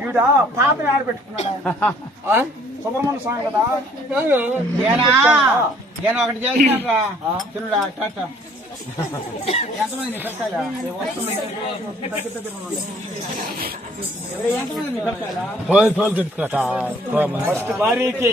ఈడ పాత ఆడ పెట్టుకున్నాడా సుబ్రహ్మణ్య స్వామి కదా? నేనా ఒకటి చేస్తాను రా చిన్నడా టాటా. ఎంతమంది ఫస్ట్ భార్యకి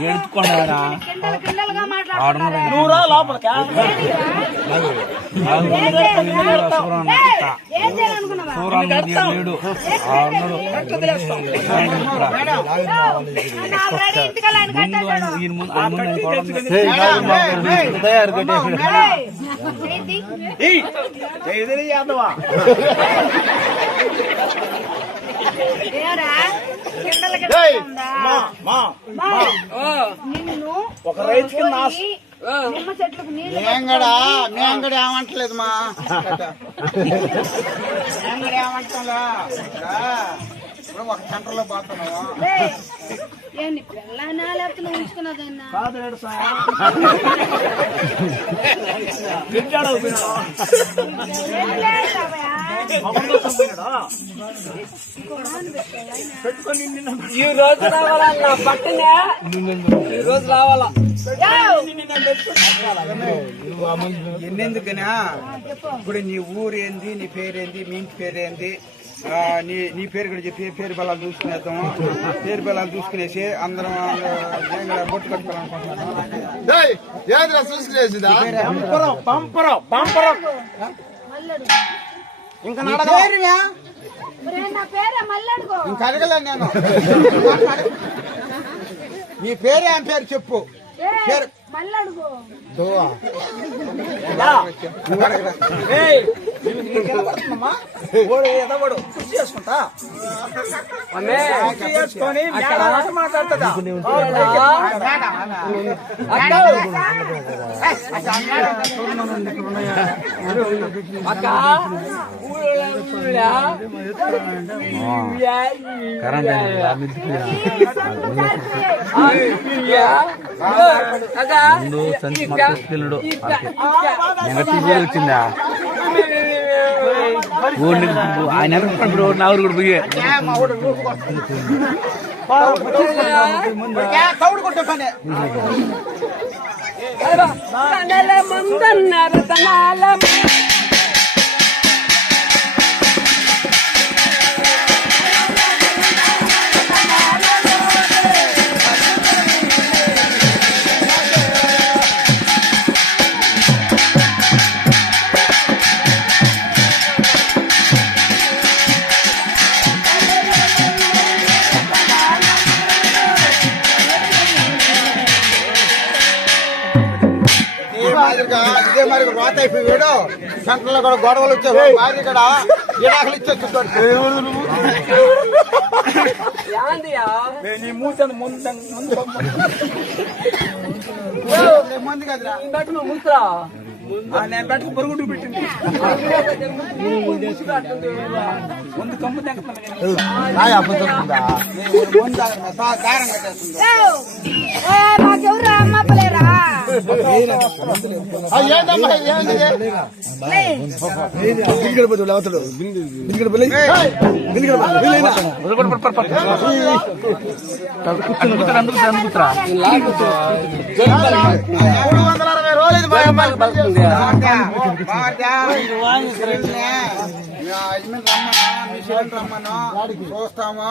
ఓ నగరమా మామా ఏడుచుకున్నారా నువ్వు రా లోపలికి లేడు అన్నాడు ఈయన నిన్ను ఒక రైతుకి నా నిమ్మ చెట్లకు నీళ్ళు మేంగడా మేంగడ ఏమంటలేదు మా. మేంగడ ఏమంటలా ఇప్పుడు ఒక సెంటర్లో పోతున్నావా? ఏయ్, ఏంటి లేకపోతే నువ్వు కాదు ఈ రోజు రావాలన్న పట్టనే? ఈ రోజు రావాలా? ఎన్నెందుకనా? ఇప్పుడు నీ ఊరు ఏంది నీ పేరు ఏంది మీ ఇంటి పేరు ఏంది ఆ, నీ నీ పేరు కూడా చెప్పి పేరు బలాలు చూసుకునేద్దాము పేరు బలాలు చూసుకునేసి అందరం బొట్టు కట్టుకోవాలనుకుంటున్నాను ఇంకా అడగలేను నేను. నీ పేరు ఏం పేరు చెప్పు. పేరు ఎదవడు చేసుకుంటా. చేసుకొని మాట్లాడుతుందా? ఊళ్ళో కరెంట్ ముందు వచ్చిందా? ఆయన ఎదుర్కొన్నప్పుడు నా ఊరు కూడా పోయి కౌడు కొట్టే పని తనల ముందన్నారు ఇదే మరి వాత అయిపోయాడు సెంటర్లో కూడా గొడవలు వచ్చావు మాదిరి కూడా ఇడాకులు ఇచ్చేస్తున్నాడు యాందియా నీ మూత ముందు ముందు మంది కదరా. బట్ నువ్వు ముసురా ఆ, నేను పొరుగుడు పెట్టింది. ముందు కమ్ము తెంగుతున్నాను ముందు దారం కట్టేస్తుంది. నాకెవరు రమ్మను, చూస్తాము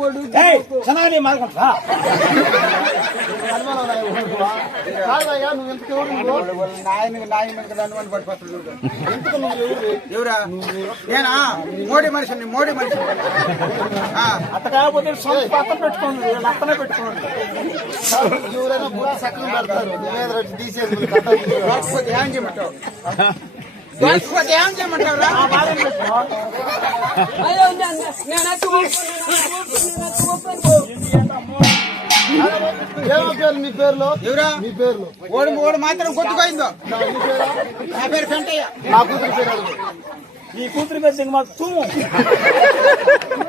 ఒడు ఏయ్, సనాని మాట్లాడతా నాయన కదా అనుమని పడిపోతాడు చూడు. ఎవరా? నేనా? మోడీ మనిషిని మోడీ మనిషి అట్ట కాకపోతే సొంత పక్కన పెట్టుకోండి అత్తనే పెట్టుకోండి. దొరకపోతే ఏం చేయమంటావు దొరకపోతే ఏం చేయమంటావు? ఏం మీ పేర్లో మీ పేర్లో ఓడి ఓడి మాత్రం కొట్టుకోయిందో నా పేరు పెంటయ్య. నా కూతురు పేరు నీ కూతురు పేరు తూము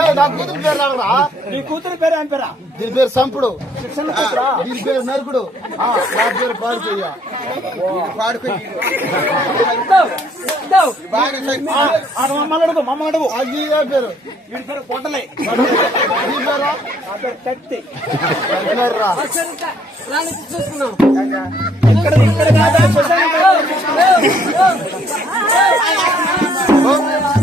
ఏయ్, నా కూతురు పేరు అడగరా నీ కూతురు పేరు ఏం పేరా దీని పేరు సంపుడు దీని పేరు నరుకుడు ఆ, నా పేరు పాడుకోయ్య మమ్మల్ని అడుగు మమ్మల్ని అడుగు అది ఏ పేరు వీడి పేరు నా కత్తి చూసుకున్నాం ఇక్కడ ఇక్కడ కాదు Oh.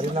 నేను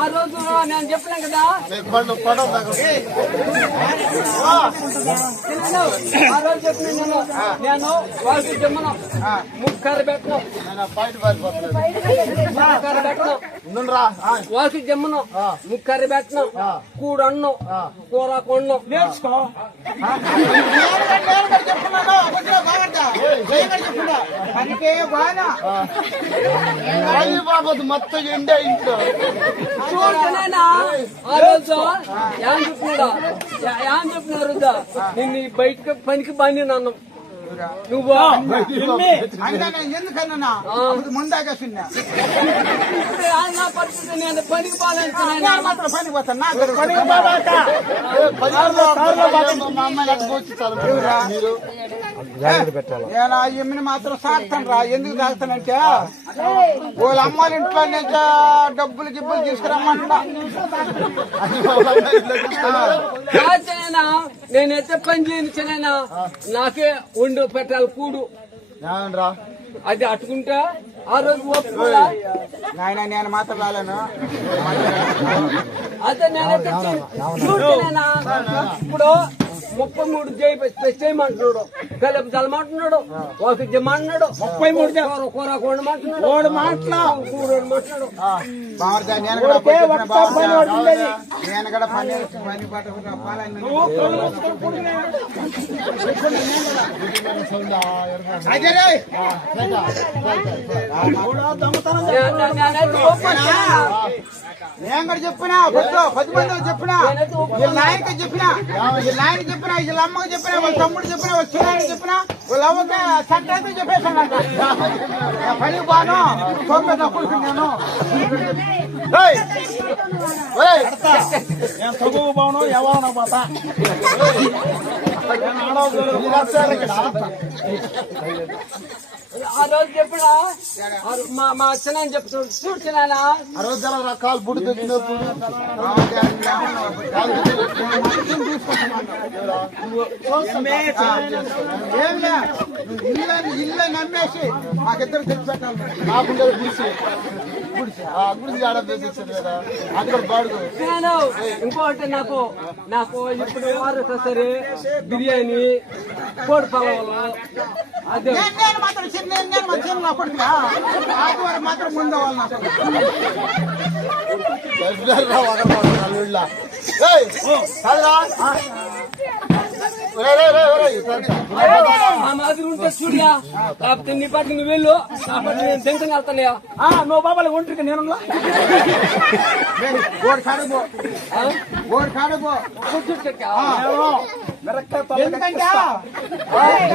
ఆ రోజు నేను చెప్పినా కదా? ఆ రోజు చెప్పిన నేను నేను వాళ్ళకి జమ్మను ముక్కర పెట్టను. వాళ్ళకి జమ్మను ముక్కర పెట్టను. కూడన్ను కూర కొన్ను. నేర్చుకో. నేను కూడా చెప్తున్నాను, కూడా బాగా మొత్తం ఎండే ఇంట్లో. ఆ రోజు రుద్దా? నిన్ను బయటకు పనికి బండి నన్ను నువ్వు? ఎందుకన్నా అప్పుడు ముందాకేస్తున్నా ఇప్పుడు ఆ నా పరిస్థితి నేను పనికి పాలించిన నేను మాత్రం పని పోతాను. పనికి పోతాం. నేను ఆ ఎమ్మిని మాత్రం సాగుతాను రా. ఎందుకు సాగుతానంటే వాళ్ళ అమ్మాయిల ఇంట్లో నుంచి డబ్బులు గిబ్బులు తీసుకురమ్మంటున్నా. రాజైనా నేనైతే పని చేయించినైనా నాకే వండు పెట్టాలి కూడు? అది అట్టుకుంటా ఆ రోజు నాయన నేను మాత్రం రాలేను. అదే నేనైతే ఇప్పుడు ముప్పై మూడు చేయి చేయమంటున్నాడు కలిపి చల్లమంటున్నాడు ఒక జమ్మంటున్నాడు ముప్పై మూడు కూర కూర కొండమంటున్నాడు ఓడి మాటలు. కూడు వండమంటున్నాడు బాగుంది నేను. పని పడుతుండేది. నేను కూడా పని పని పట్టుకుని నేను- కూడా చెప్పినా పొద్దు పది మందికి చెప్పినా వీళ్ళ నాయనకి చెప్పినా వీళ్ళ నాయనకి చెప్పినా వీళ్ళ అమ్మకి చెప్పినా వాళ్ళ తమ్ముడు చెప్పినా వాళ్ళ చిన్నానికి చెప్పినా వాళ్ళ అవ్వకి సంక్రాంతి చెప్పేసానంట నా పని బాను తొమ్మిది తప్పులు నేను ఏయ్! ఏయ్! నేను తగువ బావును ఎవరు పోతా ఇది వచ్చారు ఇక్కడ. ఆ రోజు చెప్పుడా ఆ రో- మా మా చిన్న చెప్తాడు చూడు చిన్న ఆ రోజు జర రా, కాలు బుడి తెచ్చినప్పుడు ఏం లే నువ్వు ఇల్లు ఇల్లు నమ్మేసి మాకిద్దరు తెలిసి పెట్టాలి నాకుండే గుడిసి గుడిసి ఆ గుడిసి ఆడ వేసేసాడు కదా అది కూడా బాడుగు నేను ఇంకోటి నాకు నాకు ఇప్పుడు వారు సరే బిర్యానీ కోడి పొలవలు అదే నేను నేను మాత్రం చిన్న నేను మాత్రం చిన్న నా కొడుకునా? ఆదివారం మాత్రం ముందు వాళ్ళు ఉంటే చూడియా లేకపోతే నీ పాటికి నువ్వు వెళ్ళు నా పాటికి నేను దెంకని ఆ, నువ్వు బాబాలు ఒంటరికి నేను ఏయ్,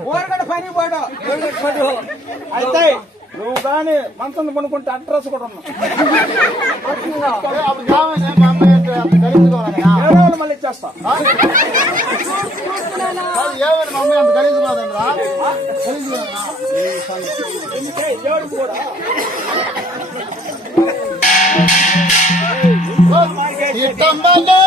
పో. పని పోడు అయితే నువ్వు కానీ మంచం కొనుక్కుంటే అడ్రస్ కూడా ఉన్నా ఏయ్, అప్పుడు కావాలి, మా అమ్మాయి అంటే అప్పుడు గలీజుగా ఉన్నాయా? వేరే వాళ్ళు మళ్ళీ ఇచ్చేస్తా కాదు, ఏమైనా మా అమ్మాయి అంత గలీజుగా ఉందండిరా? గలీజుగా ఉందా? ఎందుకే దేవుడికి కూడా ఇట్టమ్మలే